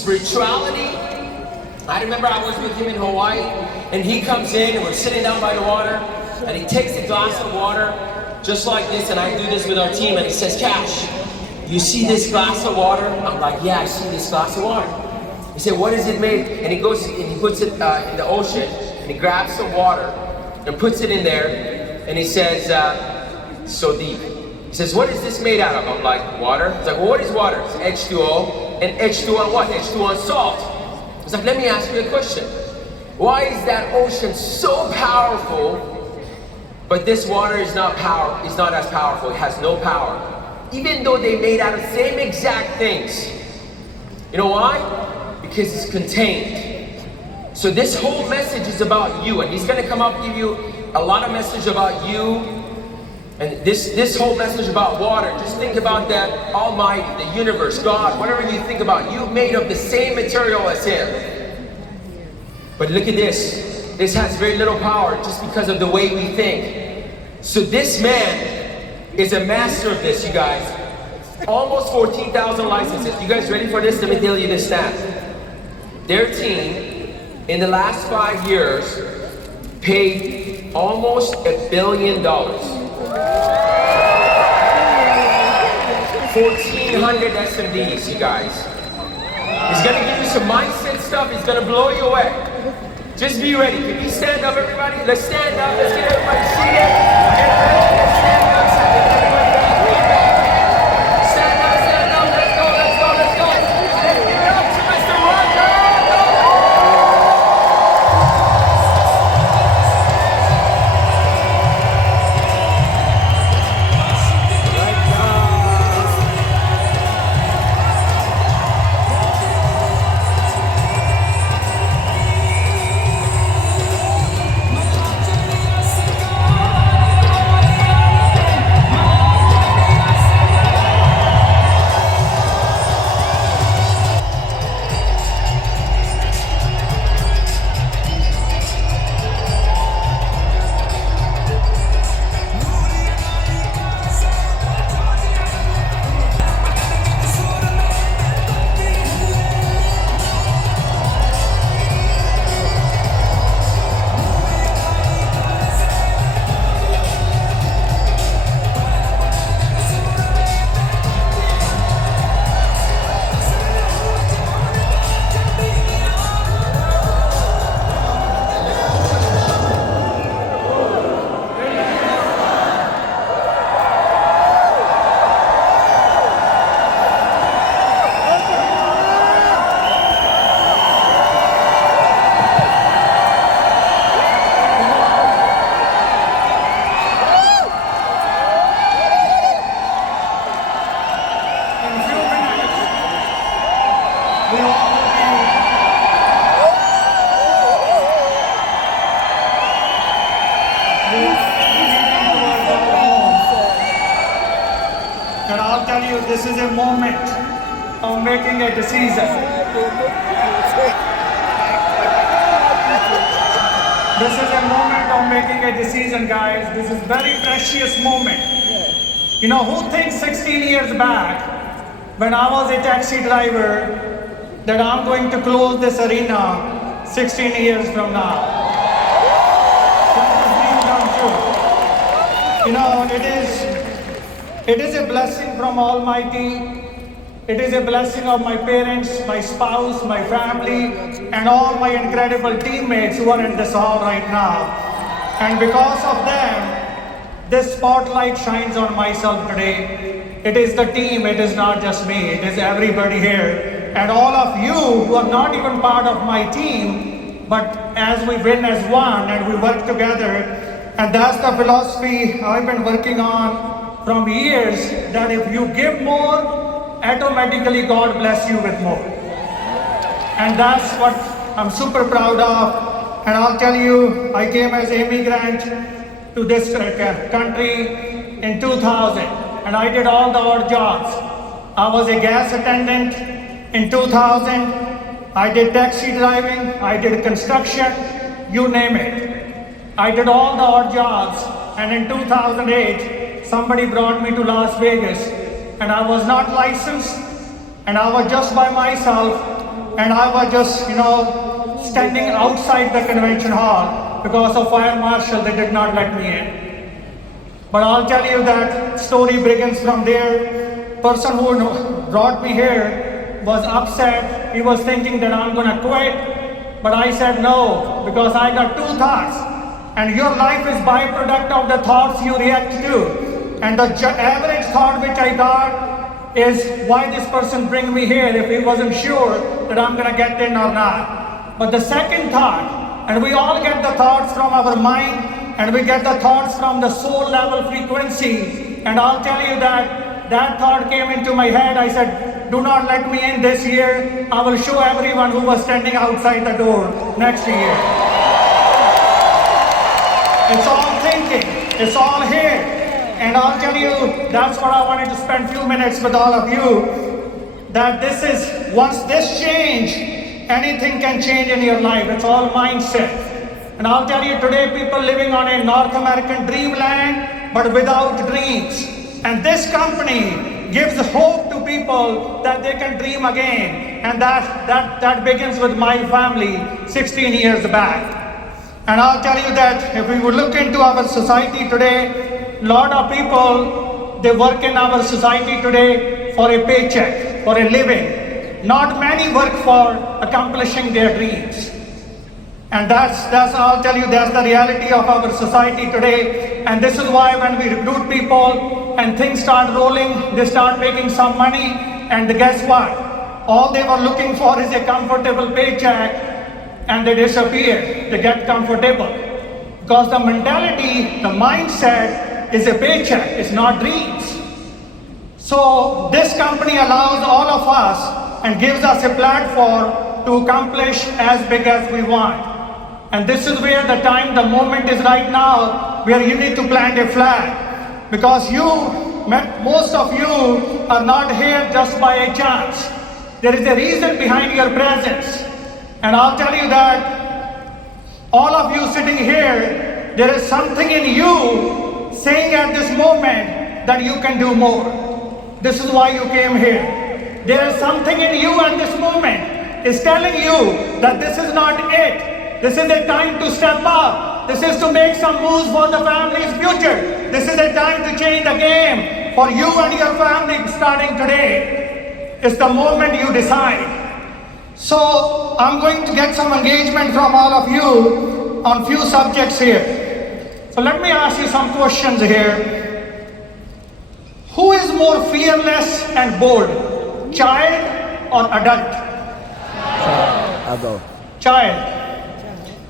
spirituality. I remember I was with him in Hawaii, and he comes in, and we're sitting down by the water, and he takes a glass of water, just like this, and I do this with our team, and he says, Cash, you see this glass of water? I'm like, yeah, I see this glass of water. He said, what is it made? And he goes and he puts it in the ocean, and he grabs some water and puts it in there, and he says, so deep. He says, what is this made out of? I'm like, water? He's like, well, what is water? It's H2O, and H2O on what? H2O on salt. He's like, let me ask you a question. Why is that ocean so powerful, but this water is not as powerful? It has no power. Even though they made out of the same exact things. You know why? Because it's contained. So this whole message is about you, and he's gonna come up and give you a lot of message about you. And this whole message about water, just think about that Almighty, the universe, God, whatever you think about, you made of the same material as Him. But look at this. This has very little power just because of the way we think. So this man is a master of this, you guys. Almost 14,000 licenses. You guys ready for this? Let me tell you this stat. Their team, in the last 5 years, paid almost $1 billion. 1,400 SMDs, you guys. He's gonna give you some mindset stuff. He's gonna blow you away. Just be ready. Can you stand up, everybody? Let's stand up. Let's get everybody seated. Get ready. Let's stand up. Stand up, stand up. Let's go, let's go, let's go. Let's give it up to Mr. Roger. And I'll tell you, this is a moment of making a decision. This is a moment of making a decision, guys. This is very precious moment. You know, who thinks 16 years back, when I was a taxi driver, that I'm going to close this arena 16 years from now? That is being done too. You know, it is a blessing from Almighty. It is a blessing of my parents, my spouse, my family, and all my incredible teammates who are in this hall right now. And because of them, this spotlight shines on myself today. It is the team, it is not just me, it is everybody here. And all of you who are not even part of my team, but as we win as one and we work together. And that's the philosophy I've been working on from years, that if you give more, automatically God bless you with more. And that's what I'm super proud of. And I'll tell you, I came as an immigrant to this country in 2000, and I did all the odd jobs. I was a gas attendant in 2000. I did taxi driving, I did construction, you name it. I did all the odd jobs, and in 2008, somebody brought me to Las Vegas, and I was not licensed, and I was just by myself, and I was just, standing outside the convention hall because of fire marshal. They did not let me in. But I'll tell you that story begins from there. Person who brought me here was upset. He was thinking that I'm gonna quit. But I said no, because I got two thoughts. And your life is byproduct of the thoughts you react to. And the average thought which I got is, why this person bring me here if he wasn't sure that I'm gonna get in or not. But the second thought, and we all get the thoughts from our mind, and we get the thoughts from the soul level frequency. And I'll tell you that thought came into my head. I said, do not let me in this year. I will show everyone who was standing outside the door next year. It's all thinking. It's all here. And I'll tell you, that's what I wanted to spend a few minutes with all of you. That this is, once this change, anything can change in your life. It's all mindset. And I'll tell you today, people living on a North American dreamland, but without dreams. And this company gives hope to people that they can dream again. And that begins with my family 16 years back. And I'll tell you that if we would look into our society today, a lot of people, they work in our society today for a paycheck, for a living. Not many work for accomplishing their dreams. And I'll tell you, that's the reality of our society today. And this is why when we recruit people and things start rolling, they start making some money, and guess what? All they were looking for is a comfortable paycheck, and they disappear. They get comfortable. Because the mentality, the mindset is a paycheck, it's not dreams. So this company allows all of us and gives us a platform to accomplish as big as we want. And this is where the moment is right now, where you need to plant a flag. Because most of you are not here just by a chance. There is a reason behind your presence. And I'll tell you that all of you sitting here, there is something in you saying at this moment that you can do more. This is why you came here. There is something in you at this moment is telling you that this is not it. This is a time to step up. This is to make some moves for the family's future. This is a time to change the game for you and your family starting today. It's the moment you decide. So I'm going to get some engagement from all of you on few subjects here. So let me ask you some questions here. Who is more fearless and bold, child or adult? Adult. Child.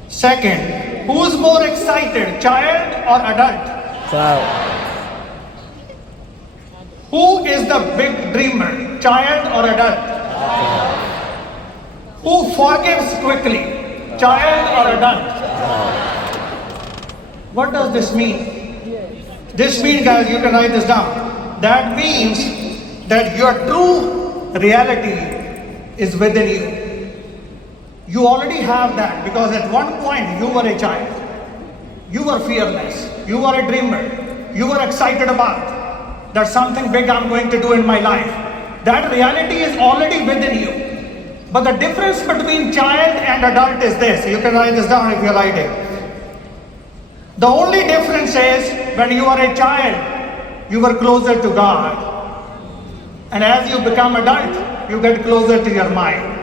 Second, who is more excited, child or adult? Child. Who is the big dreamer, child or adult? Who forgives quickly, child or adult? What does this mean? This means, guys, you can write this down. That means that your true reality is within you. You already have that, because at one point you were a child. You were fearless. You were a dreamer. You were excited about there's something big I'm going to do in my life. That reality is already within you. But the difference between child and adult is this. You can write this down if you like it. The only difference is when you are a child, you were closer to God. And as you become adult, you get closer to your mind.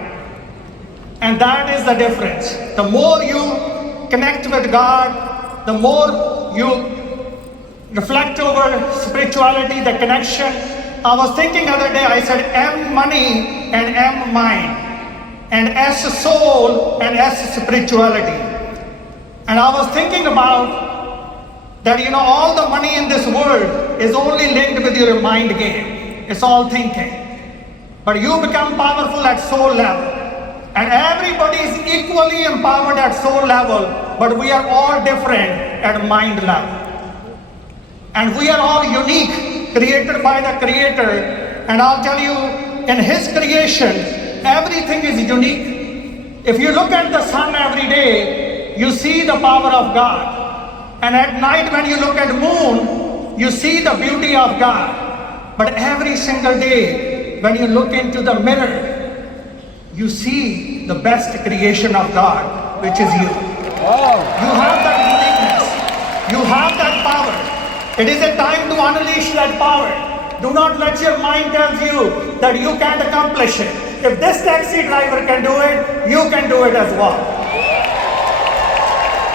And that is the difference. The more you connect with God, the more you reflect over spirituality, the connection. I was thinking the other day, I said M money and M mind, and S soul and S spirituality. And I was thinking about that, all the money in this world is only linked with your mind game. It's all thinking. But you become powerful at soul level. And everybody is equally empowered at soul level, but we are all different at mind level. And we are all unique, created by the Creator. And I'll tell you, in His creation, everything is unique. If you look at the sun every day, you see the power of God. And at night when you look at moon, you see the beauty of God. But every single day, when you look into the mirror, you see the best creation of God, which is you. You have that uniqueness. You have that power. It is a time to unleash that power. Do not let your mind tell you that you can't accomplish it. If this taxi driver can do it, you can do it as well.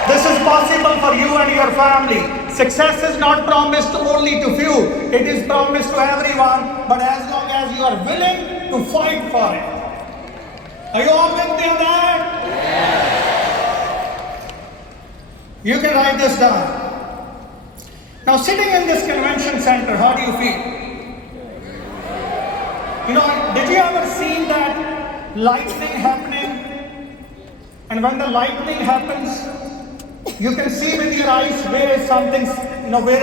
This is possible for you and your family. Success is not promised only to few. It is promised to everyone, but as long as you are willing to fight for it. Are you all with me on that? You can write this down. Now, sitting in this convention center, how do you feel? You know, did you ever see that lightning happening? And when the lightning happens, you can see with your eyes where is something, where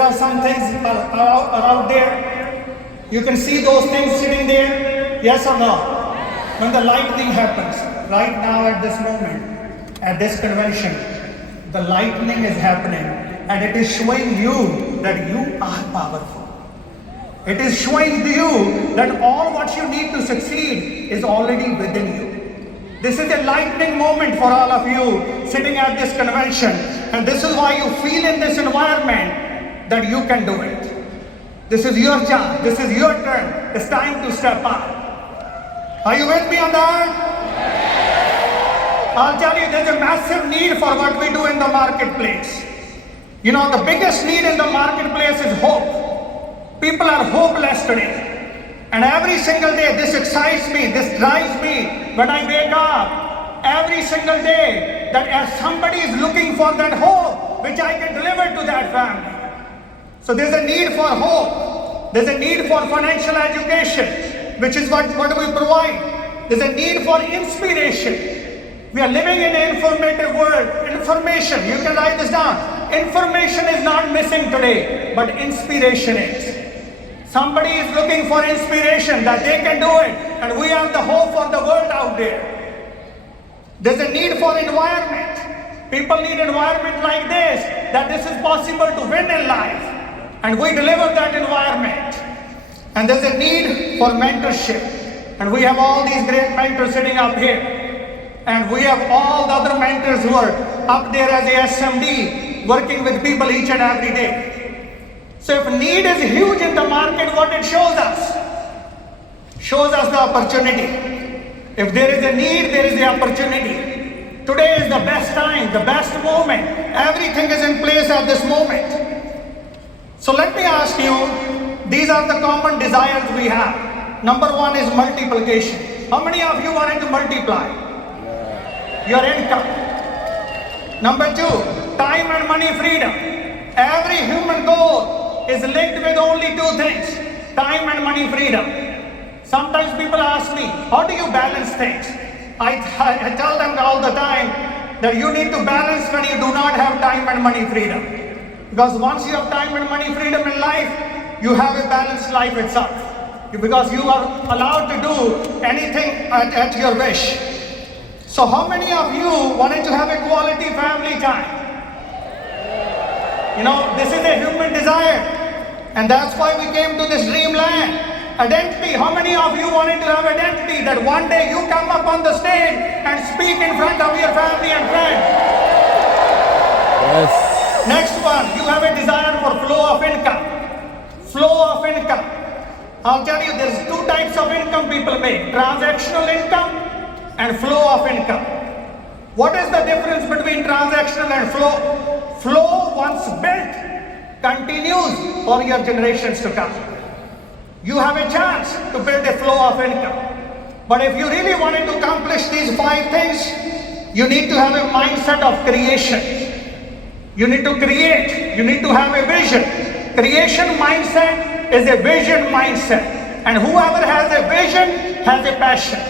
are some things are out there. You can see those things sitting there, yes or no? When the lightning happens, right now at this moment, at this convention, the lightning is happening and it is showing you that you are powerful. It is showing to you that all what you need to succeed is already within you. This is a lightning moment for all of you sitting at this convention, and this is why you feel in this environment that you can do it. This is your chance. This is your turn. It's time to step up. Are you with me on that? I'll tell you, there's a massive need for what we do in the marketplace. You know, the biggest need in the marketplace is hope. People are hopeless today. And every single day, this excites me, this drives me when I wake up. Every single day, that as somebody is looking for that hope, which I can deliver to that family. So there's a need for hope. There's a need for financial education, which is what we provide. There's a need for inspiration. We are living in an informative world. Information, you can write this down. Information is not missing today, but inspiration is. Somebody is looking for inspiration that they can do it, and we have the hope for the world out there. There's a need for environment. People need environment like this, that this is possible to win in life, and we deliver that environment. And there's a need for mentorship, and we have all these great mentors sitting up here, and we have all the other mentors who are up there as a SMD, working with people each and every day. So if need is huge in the market, what it shows us? Shows us the opportunity. If there is a need, there is the opportunity. Today is the best time, the best moment. Everything is in place at this moment. So let me ask you, these are the common desires we have. Number one is multiplication. How many of you wanted to multiply your income? Number two, time and money freedom. Every human goal is linked with only two things: time and money freedom. Sometimes people ask me, how do you balance things? I tell them all the time that you need to balance when you do not have time and money freedom. Because once you have time and money freedom in life, you have a balanced life itself. Because you are allowed to do anything at your wish. So how many of you wanted to have a quality family time? You know, this is a human desire. And that's why we came to this dreamland. Identity. How many of you wanted to have identity that one day you come up on the stage and speak in front of your family and friends? Yes. Next one, you have a desire for flow of income. Flow of income. I'll tell you, there's two types of income people make: transactional income and flow of income. What is the difference between transactional and flow? Flow, once built, continues for your generations to come. You have a chance to build a flow of income. But if you really wanted to accomplish these 5 things, you need to have a mindset of creation. You need to create. You need to have a vision. Creation mindset is a vision mindset. And whoever has a vision has a passion.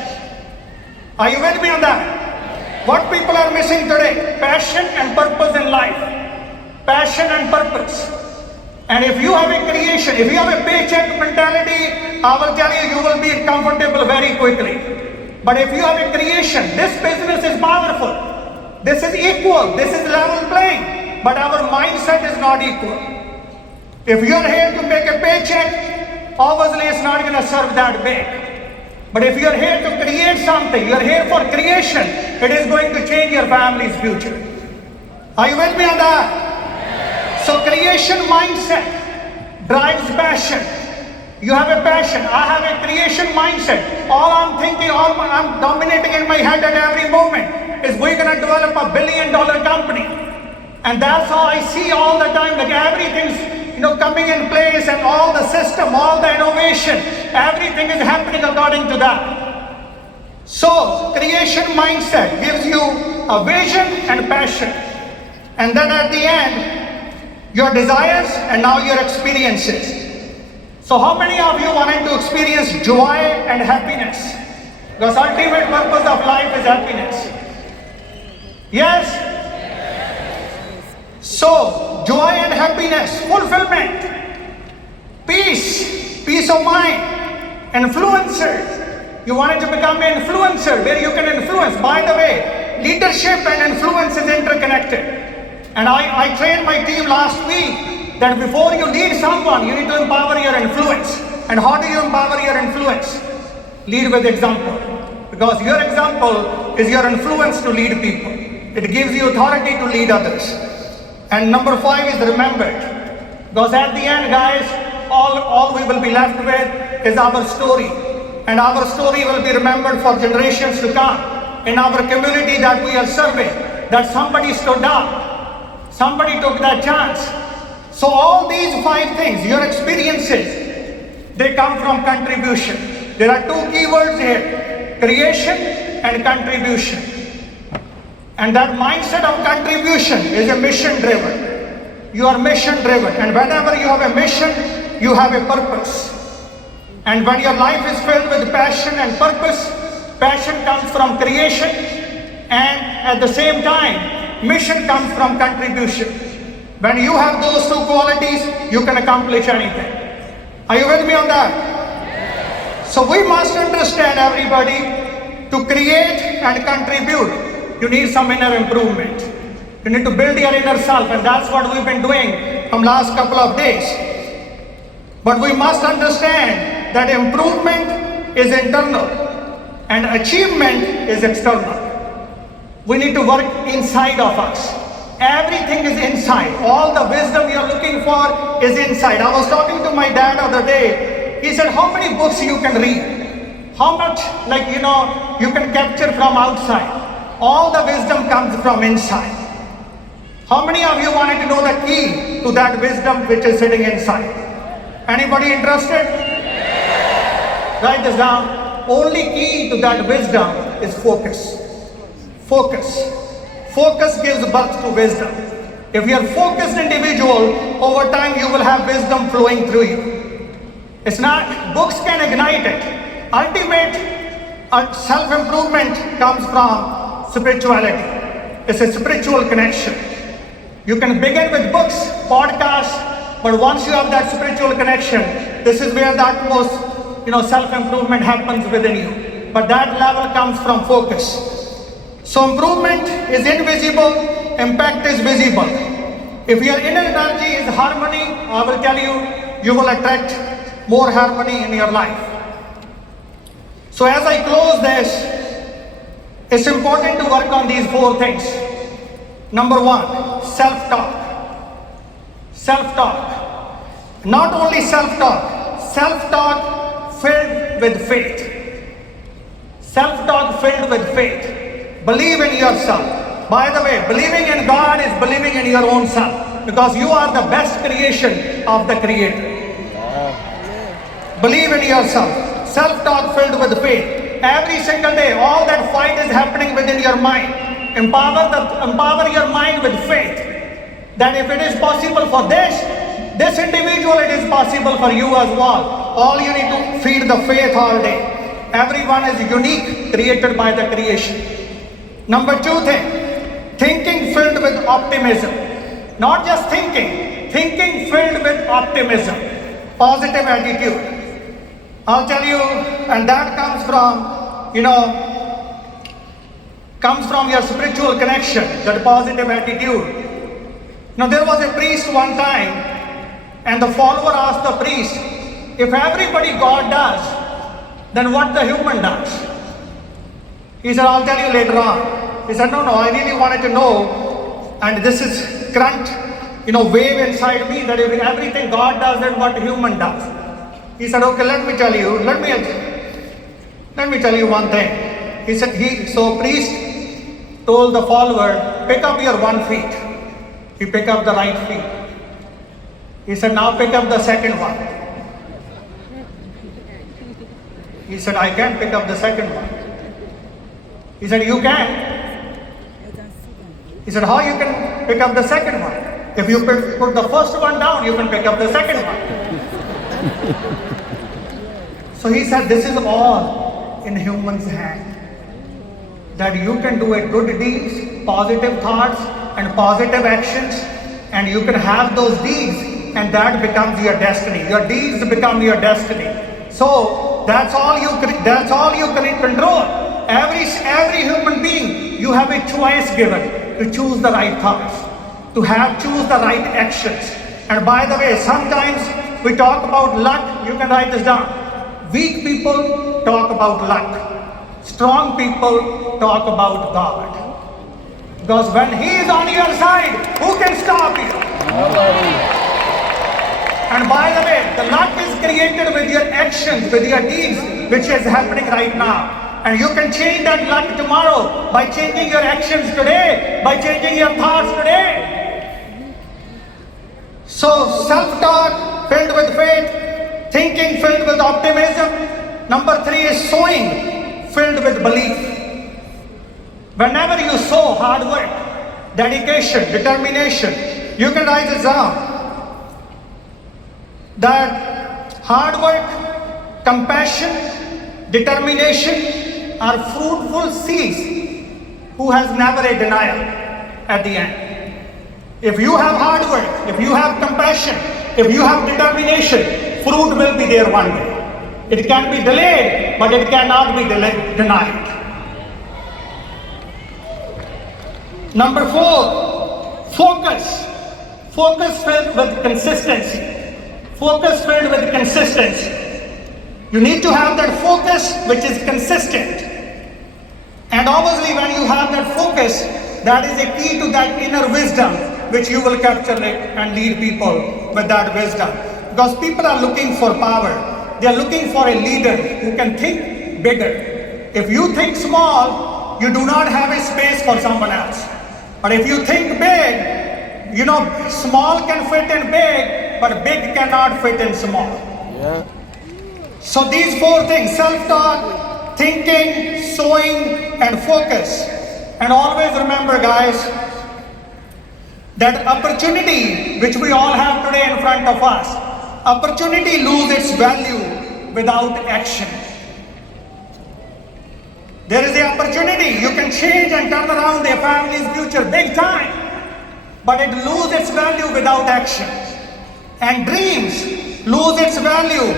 Are you with me on that? What people are missing today? Passion and purpose in life. Passion and purpose. And if you have a creation, if you have a paycheck mentality, I will tell you, you will be comfortable very quickly. But if you have a creation, this business is powerful. This is equal. This is level playing. But our mindset is not equal. If you are here to make a paycheck, obviously it's not going to serve that big. But if you're here to create something, you're here for creation, it is going to change your family's future. Are you with me on that? So creation mindset drives passion. You have a passion. I have a creation mindset. All I'm thinking, I'm dominating in my head at every moment is we're going to develop $1 billion company. And that's how I see all the time, like everything's coming in place, and all the system, all the innovation, everything is happening according to that. So creation mindset gives you a vision and passion. And then at the end, your desires and now your experiences. So how many of you wanted to experience joy and happiness? Because ultimate purpose of life is happiness. Yes? So, joy and happiness, fulfillment, peace of mind, influencer. You wanted to become an influencer where you can influence. By the way, leadership and influence is interconnected. And I trained my team last week that before you lead someone, you need to empower your influence. And how do you empower your influence? Lead with example. Because your example is your influence to lead people. It gives you authority to lead others. And number 5 is remembered. Because at the end, guys, all we will be left with is our story. And our story will be remembered for generations to come. In our community that we are serving, that somebody stood up. Somebody took that chance. So all these 5 things, your experiences, they come from contribution. There are 2 keywords here, creation and contribution. And that mindset of contribution is a mission driven. You are mission driven. And whenever you have a mission, you have a purpose. And when your life is filled with passion and purpose, passion comes from creation. And at the same time, mission comes from contribution. When you have those 2 qualities, you can accomplish anything. Are you with me on that? So we must understand, everybody, to create and contribute, you need some inner improvement. You need to build your inner self, and that's what we've been doing from last couple of days. But we must understand that improvement is internal and achievement is external. We need to work inside of us. Everything is inside. All the wisdom you're looking for is inside. I was talking to my dad the other day. He said, how many books you can read? How much, you can capture from outside? All the wisdom comes from inside. How many of you wanted to know the key to that wisdom which is sitting inside? Anybody interested? Write this down. Only key to that wisdom is focus. Focus. Focus gives birth to wisdom. If you are a focused individual, over time you will have wisdom flowing through you. It's not, books can ignite it. Ultimate self-improvement comes from spirituality. It's a spiritual connection. You can begin with books, podcasts, but once you have that spiritual connection, this is where the utmost, self-improvement happens within you. But that level comes from focus. So improvement is invisible, impact is visible. If your inner energy is harmony, I will tell you, you will attract more harmony in your life. So as I close this, it's important to work on these 4 things. Number 1, self-talk. Self-talk. Not only self-talk, self-talk filled with faith. Self-talk filled with faith. Believe in yourself. By the way, believing in God is believing in your own self, because you are the best creation of the Creator. Believe in yourself. Self-talk filled with faith. Every single day, all that fight is happening within your mind. Empower your mind with faith. That if it is possible for this individual, it is possible for you as well. All you need to feed the faith all day. Everyone is unique, created by the creation. Number 2 thing, thinking filled with optimism. Not just thinking filled with optimism, positive attitude. I'll tell you, and that comes from your spiritual connection, that positive attitude. There was a priest one time, and the follower asked the priest, if everybody God does, than what the human does. He said, I'll tell you later on. He said, no, I really wanted to know, and this is current, wave inside me, that if everything God does, then what human does. He said, okay, let me tell you one thing. He said, so priest told the follower, pick up your 1 foot. He picked up the right foot. He said, now pick up the second one. He said, I can't pick up the second one. He said, you can. He said, how you can pick up the second one? If you put the first one down, you can pick up the second one. So he said, this is all in human's hand. That you can do a good deeds, positive thoughts and positive actions, and you can have those deeds, and that becomes your destiny. Your deeds become your destiny. So that's all you can control. Every human being, you have a choice given to choose the right thoughts, to choose the right actions. And by the way, sometimes we talk about luck. You can write this down. Weak people talk about luck. Strong people talk about God. Because when He is on your side, who can stop you? And by the way, the luck is created with your actions, with your deeds, which is happening right now. And you can change that luck tomorrow by changing your actions today, by changing your thoughts today. So self-talk filled with faith, thinking filled with optimism. Number 3 is sowing filled with belief. Whenever you sow hard work, dedication, determination, you can write this down. That hard work, compassion, determination are fruitful seeds who has never a denial at the end. If you have hard work, if you have compassion, if you have determination, fruit will be there one day. It can be delayed, but it cannot be denied. Number 4, focus. Focus filled with consistency. Focus filled with consistency. You need to have that focus which is consistent. And obviously when you have that focus, that is a key to that inner wisdom which you will capture it and lead people with that wisdom. Because people are looking for power. They are looking for a leader who can think bigger. If you think small, you do not have a space for someone else. But if you think big, small can fit in big, but big cannot fit in small. Yeah. So these 4 things, self-talk, thinking, sowing, and focus. And always remember, guys, that opportunity which we all have today in front of us, opportunity loses its value without action. There is the opportunity. You can change and turn around their family's future big time, but it loses its value without action. And dreams lose its value.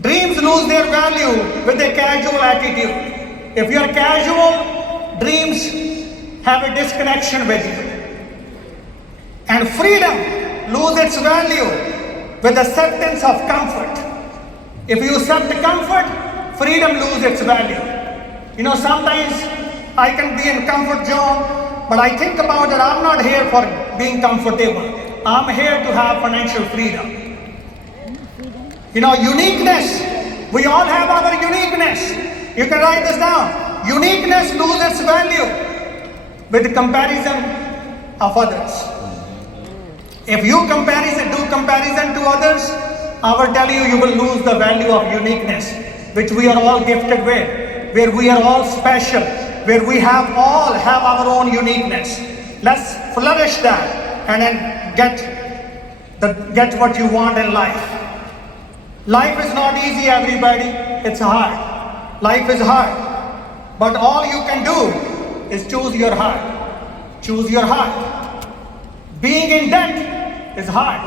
Dreams lose their value with a casual attitude. If you are casual, dreams have a disconnection with you. And freedom loses its value with acceptance of comfort. If you accept comfort, freedom loses its value. Sometimes I can be in comfort zone, but I think about that I'm not here for being comfortable. I'm here to have financial freedom. Uniqueness. We all have our uniqueness. You can write this down. Uniqueness loses its value with comparison of others. If you do comparison to others, I will tell you, you will lose the value of uniqueness, which we are all gifted with, where we are all special, where we all have our own uniqueness. Let's flourish that and then get what you want in life. Life is not easy, everybody. It's hard. Life is hard. But all you can do is choose your heart. Choose your heart. Being in debt is hard.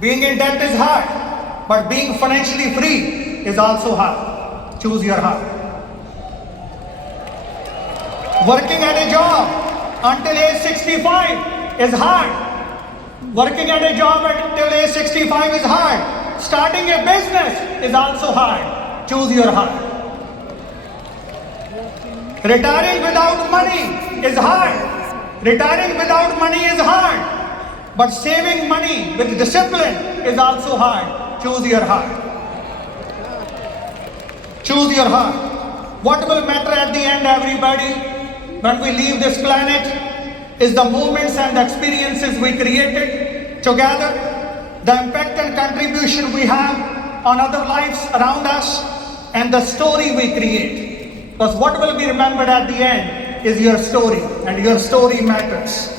Being in debt is hard. But being financially free is also hard. Choose your heart. Working at a job until age 65 is hard. Working at a job until age 65 is hard. Starting a business is also hard. Choose your heart. Retiring without money is hard. Retiring without money is hard. But saving money with discipline is also hard. Choose your heart. Choose your heart. What will matter at the end, everybody, when we leave this planet is the moments and the experiences we created together, the impact and contribution we have on other lives around us, and the story we create. Because what will be remembered at the end is your story, and your story matters.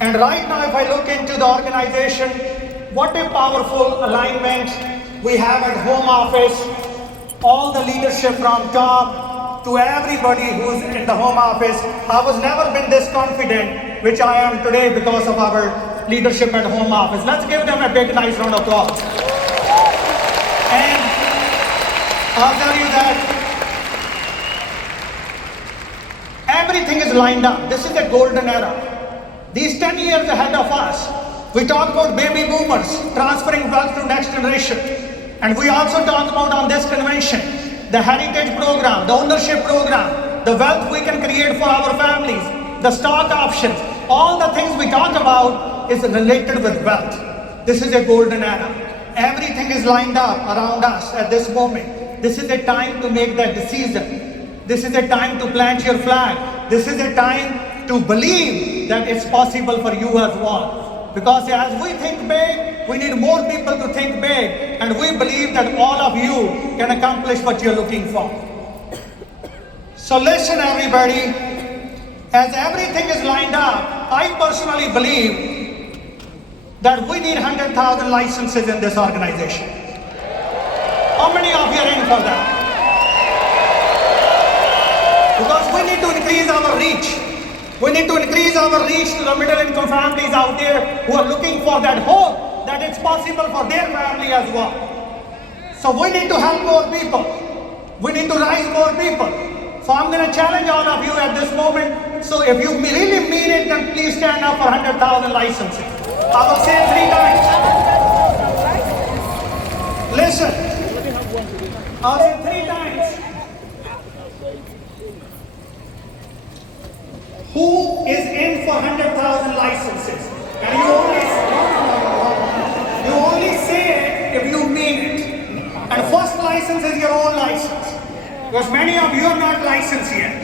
And right now, if I look into the organization, what a powerful alignment we have at home office. All the leadership from top to everybody who's in the home office. I was never been this confident, which I am today because of our leadership at home office. Let's give them a big, nice round of applause. And I'll tell you that everything is lined up. This is a golden era. These 10 years ahead of us, we talk about baby boomers transferring wealth to next generation. And we also talk about on this convention, the heritage program, the ownership program, the wealth we can create for our families, the stock options, all the things we talk about is related with wealth. This is a golden era. Everything is lined up around us at this moment. This is a time to make that decision. This is a time to plant your flag. This is a time to believe that it's possible for you as well. Because as we think big, we need more people to think big, and we believe that all of you can accomplish what you're looking for. So listen, everybody, as everything is lined up, I personally believe that we need 100,000 licenses in this organization. How many of you are in for that? Because we need to increase our reach. We need to increase our reach to the middle income families out there who are looking for that hope that it's possible for their family as well. So we need to help more people. We need to rise more people. So I'm going to challenge all of you at this moment. So if you really mean it, then please stand up for 100,000 licenses. I will say it 3 times. Listen. I'll say 3 times. Who is in for 100,000 licenses? And you only say it if you mean it. And first license is your own license. Because many of you are not licensed yet.